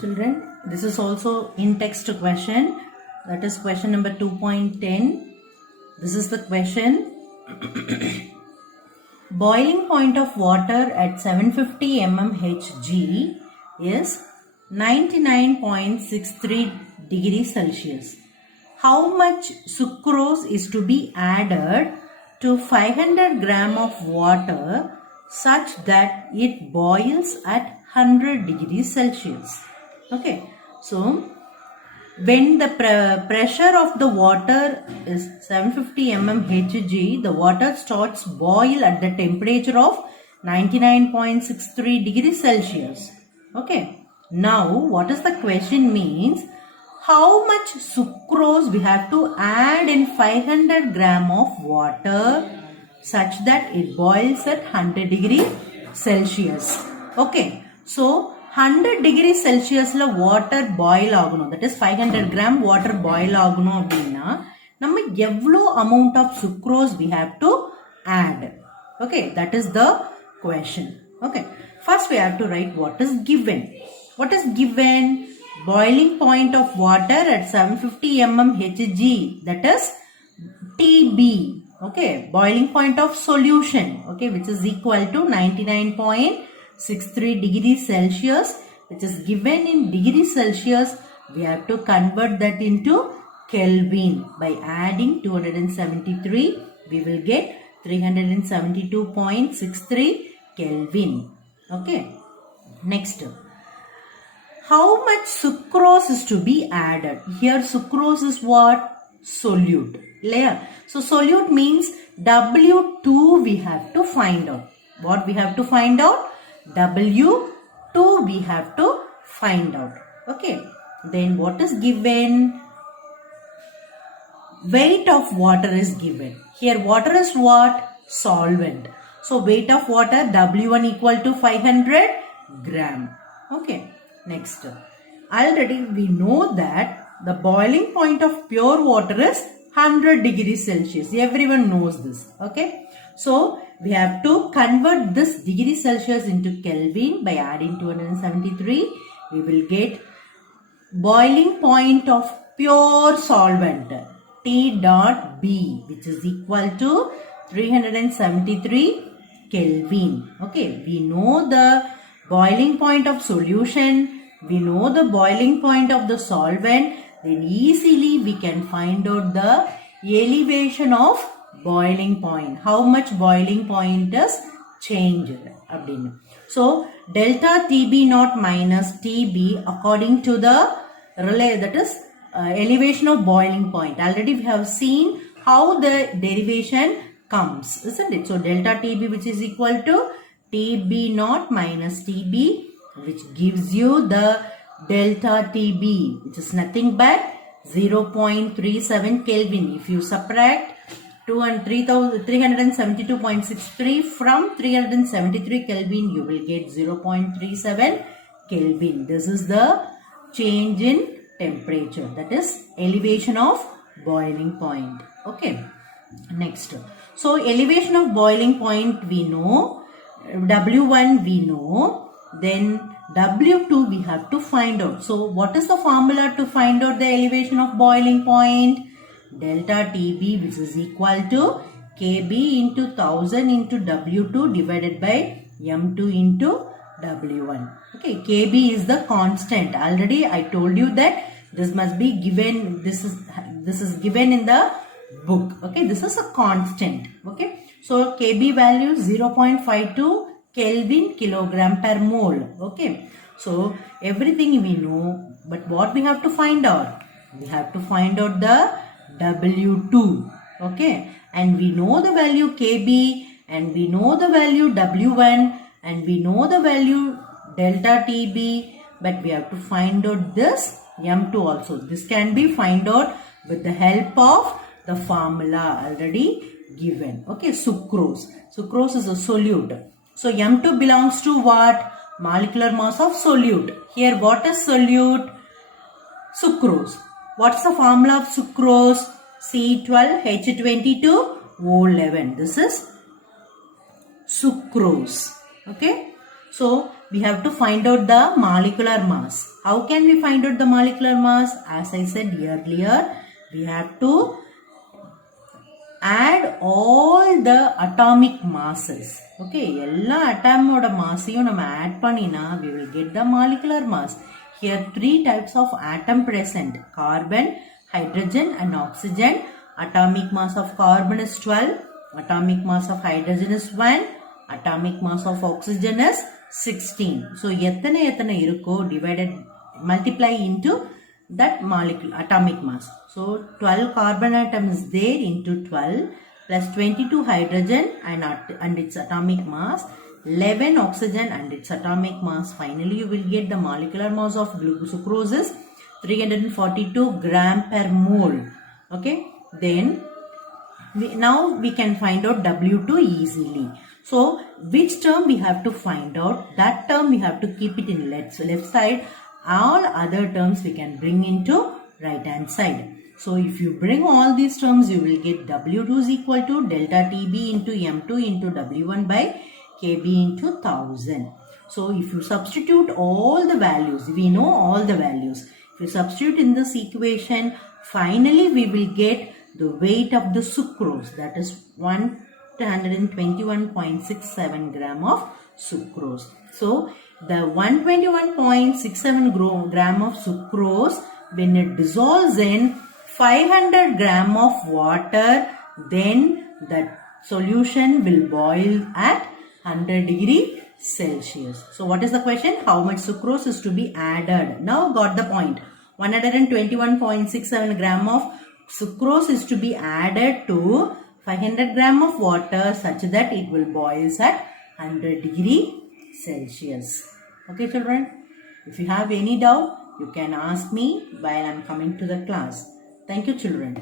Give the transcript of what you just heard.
Children, this is also in text question, that is question number 2.10. This is the question. Boiling point of water at 750 mmHg is 99.63 degrees Celsius. How much sucrose is to be added to 500 gram of water such that it boils at 100 degrees Celsius? Okay, so when the pressure of the water is 750 mmHg, the water starts boil at the temperature of 99.63 degrees Celsius. Okay, now what is the question means? How much sucrose we have to add in 500 gram of water such that it boils at 100 degree Celsius. Okay, so 100 degree Celsius la water boil agunum, that is 500 gram water boil agunum appadina நம்ம எவ்வளோ amount of sucrose we have to add. Okay, that is the question. Okay, first we have to write what is given. What is given? Boiling point of water at 750 mmHg, that is TB. Okay, boiling point of solution, okay, which is equal to 99.63 degrees Celsius, which is given in degrees Celsius. We have to convert that into Kelvin. By adding 273, we will get 372.63 Kelvin. Okay, next. How much sucrose is to be added? Here sucrose is what? Solute. So solute means W2 we have to find out. What we have to find out? W2 we have to find out. Okay. Then what is given? Weight of water is given. Here water is what? Solvent. So weight of water W1 equal to 500 gram. Okay. Next. Already we know that the boiling point of pure water is 100 degrees Celsius. Everyone knows this. Okay. So we have to convert this degree Celsius into Kelvin by adding 273. We will get boiling point of pure solvent T dot B, which is equal to 373 Kelvin. Okay, we know the boiling point of solution, we know the boiling point of the solvent, then easily we can find out the elevation of boiling point. How much boiling point is changed. So delta TB naught minus TB according to the relay, that is elevation of boiling point. Already we have seen how the derivation comes, isn't it? So delta TB, which is equal to TB naught minus TB, which gives you the delta TB, which is nothing but 0.37 Kelvin. If you subtract 372.63 from 373 Kelvin, you will get 0.37 Kelvin. This is the change in temperature, that is elevation of boiling point. Okay, next. So elevation of boiling point we know, W1 we know, then W2 we have to find out. So what is the formula to find out the elevation of boiling point? Delta TB, which is equal to KB into 1000 into W2 divided by M2 into W1. Okay, KB is the constant. Already I told you that this must be given, this is given in the book. Okay, this is a constant. Okay, so KB value 0.52 Kelvin kilogram per mole. Okay, so everything we know, but what we have to find out? We have to find out the W2. Okay, and we know the value KB, and we know the value W1, and we know the value delta TB, but we have to find out this M2 also. This can be find out with the help of the formula already given. Okay, sucrose. Sucrose is a solute. So M2 belongs to what? Molecular mass of solute. Here what is solute? Sucrose. What's the formula of sucrose? C12H22O11. This is sucrose. Okay. So we have to find out the molecular mass. How can we find out the molecular mass? As I said earlier, we have to add all the atomic masses. Okay, எல்லா அட்டாமோட மாஸையும் நம்ம add பண்ணினா we will get the molecular mass. Here three types of atom present: carbon, hydrogen and oxygen. Atomic mass of carbon is 12, atomic mass of hydrogen is 1, atomic mass of oxygen is 16. So எத்தனை இருக்கோ divided multiply into that molecule atomic mass. So 12 carbon atom is there into 12 plus 22 hydrogen and its atomic mass, 11 oxygen and its atomic mass. Finally you will get the molecular mass of sucrose is 342 gram per mole. Okay, then now we can find out W2 easily. So which term we have to find out? That term we have to keep it in left side. All other terms we can bring into right hand side. So if you bring all these terms, you will get W2 is equal to delta TB into M2 into W1 by KB into 1000. So if you substitute all the values, we know all the values. If you substitute in this equation, finally we will get the weight of the sucrose, that is 121.67 gram of sucrose. So the 121.67 gram of sucrose, when it dissolves in 500 gram of water, then the solution will boil at 100 degree Celsius. So what is the question? How much sucrose is to be added? Now got the point. 121.67 gram of sucrose is to be added to 500 gram of water such that it will boil at 100 degree Celsius. Okay children, if you have any doubt, you can ask me while I am coming to the class. Thank you children.